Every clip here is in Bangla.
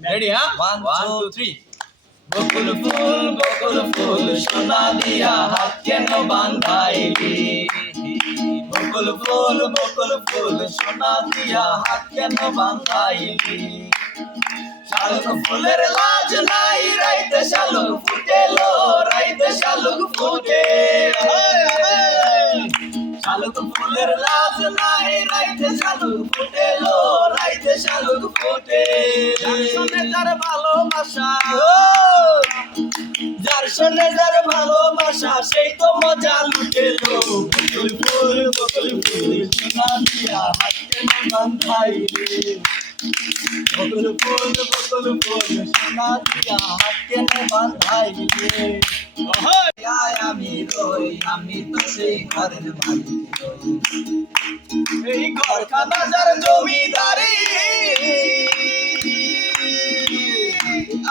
রেডি হ্যাঁ 1 2 3 বকুল ফুল সোনা দিয়া হাত কেন বাঁধাইলি বকুল ফুল সোনা দিয়া হাত কেন বাঁধাইলি শালুক ফুলের লাজ নাই রাইতে শালুক ফুটেলো রাইতে শালুক ফুটে শালুক ফুলের লাজ নাই রাইতে শালুক ফুটেলো রাইতে শালুক ফুটে যার সঙ্গে যার ভালোবাসা যার সঙ্গে যার ভালোবাসা সেই তো মজা লুটেলো বকুল ফুল সোনা দিয়া হাত কেন বাঁধাইলি বকুল ফুল সোনা দিয়া হাত কেন বাঁধাইলি আমি রই আমি তো সেই ঘরের মালিক রই এই ঘরখানা যার জমিদারি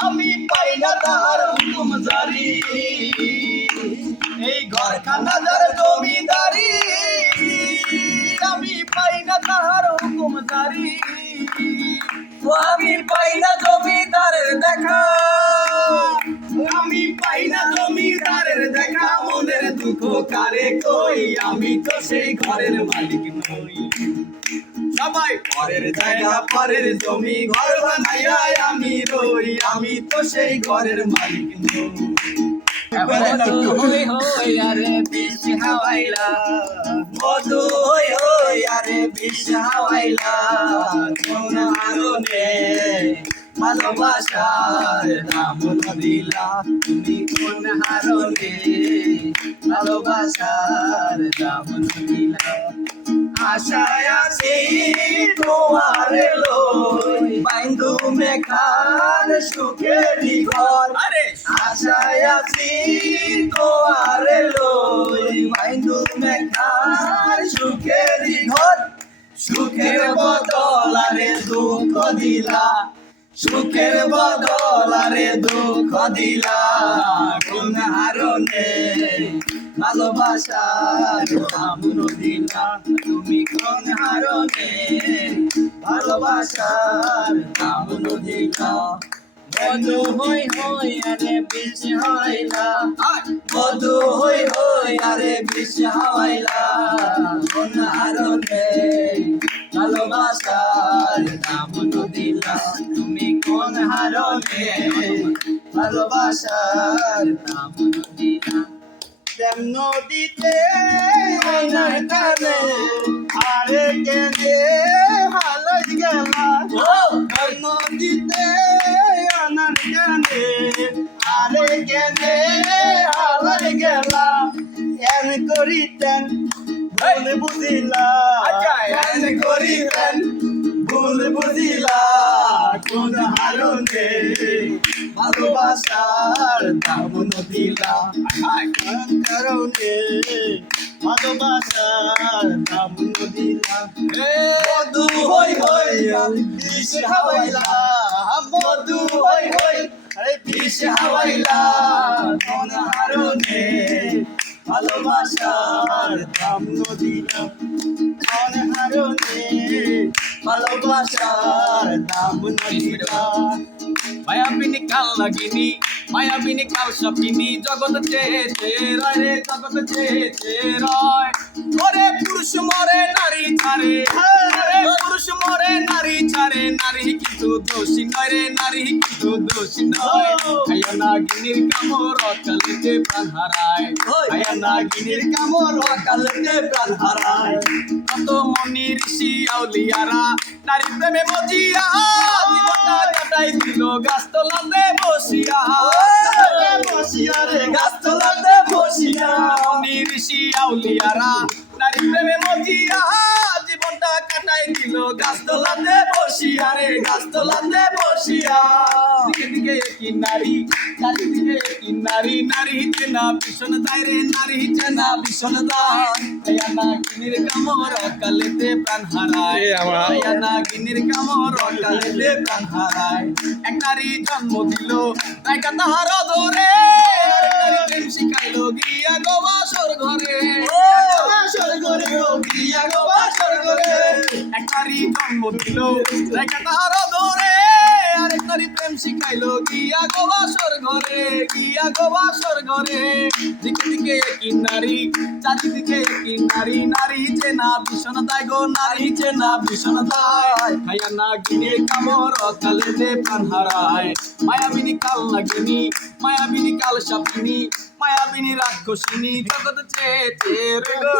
আমি পাই না তাহার হুকুম জারি এই ঘরখানা যার জমিদারি আমি পাই না তাহার হুকুম জারি আমি পাই না জমিদারের দেখা আমি পাই না জমিদারের দেখা মনের দুঃখ কারে কই আমি তো সেই ঘরের মালিক নই সবাই পরের জায়গা পরের জমি ঘর বানাইয়া আমি রই আমি তো সেই ঘরের মালিক নই হই হই আরে বিষ হাওয়াইলা মধু হই হই আরে বিষ হাওয়াইলা কোন আরনে ভালোবাসার নাম দিলা তুমি কোন হারনে ভালোবাসার নাম দিলা আশায় আছি তোমার লই বাইন্দু মেঘার সুখেরি ঘর আশায় আছি তোমার লই বাইন্দু মেঘার সুখেরি ঘর সুখের বদল আরে দুঃখ দিলা সুখের বদল আরে দুঃখ দিলা কোন হারনে ভালোবাসার নাম দিলা তুমি কোন হারনে ভালোবাসার নাম দিলা মধু হই হই আরে বিষ হাওয়াইলা মধু হই হই আরে বিষ হাওয়াইলা কোন হারনে ভালোবাসার নাম দিলা তুমি কোন হারনে ভালোবাসার নাম দিলা প্রেম নদীতে অনার কানে আরে কেনে হালাই গেলা প্রেম নদীতে অনার কানে আরে কেনে হালাই গেলা এন করিতেন ভুল বুঝিলা এন করিতেন ভুল বুঝিলা কোন হারনে ভালোবাসার দাম দিলা কোন কারণে ভালোবাসার দাম দিলা মধু হই হই বিষ হাওয়াইলা মধু হই হই আরে বিষ হাওয়াইলা কোন হারনে ভালোবাসার দাম দিলা কোন হারনে ভালোবাসার দাম দিলা মায়াবিনী কাল লাগিনি মায়াবিনী কাল সপিনি জগৎ চেয়েছে রয় রে জগৎ চেয়েছে রয় ওরে পুরুষ মরে নারী ছাড়ে পুরুষ মরে নারী ছাড়ে নারী কিন্তু দোষী নয় রে নারী কিন্তু দোষী নয় আয়া নাগিনীর কামর অকালেতে প্রাণ হারায় আয়া নাগিনীর কামর অকালেতে প্রাণ হারায় কত মনি ঋষি আউলিয়ারা নারী প্রেমে মজিয়া জীবনটা কাটাই দিল গাছতলাতে বসিয়া বসিয়া রে গাছতলাতে বসিয়া মনি ঋষি আউলিয়ারা নারী প্রেমে মজিয়া জীবনটা কাটাই দিল গাছতলাতে বসিয়া রে গাছতলাতে বসিয়া দিকে দিকে কি নারী চারিদিকে কি নারী নারী চেনা ভীষণ দায় রে নারী চেনা ভীষণ দায় আয়া নাগিনীর কামর অকালেতে প্রাণ হারায় আয়া নাগিনীর কামর অকালেতে প্রাণ হারায় এক নারী জন্ম দিল তাই তাহার ধরে প্রেম শিখাইলো গিয়া গো বাসর ঘরে বাসর ঘরে গিয়া গো বাসর ঘরে এক নারী জন্ম দিল তাই তাহার ধরে আরেক নারী প্রেম শিখাইলো গিয়া গো বাসর ঘরে, গিয়া গো বাসর ঘরে। দিকে দিকে একই নারী, চারিদিকে একই নারী, নারী চেনা ভীষণ দায় গো, নারী চেনা ভীষণ দায়। খাইয়া না গিনে কামর কালে যে প্রাণ হারায়, মায়াবিনী কাল নাগিনী, মায়াবিনী কাল সাপিনী, মায়াবিনী রাক্ষসিনী, জগৎ চেয়ে চেয়ে রে গো।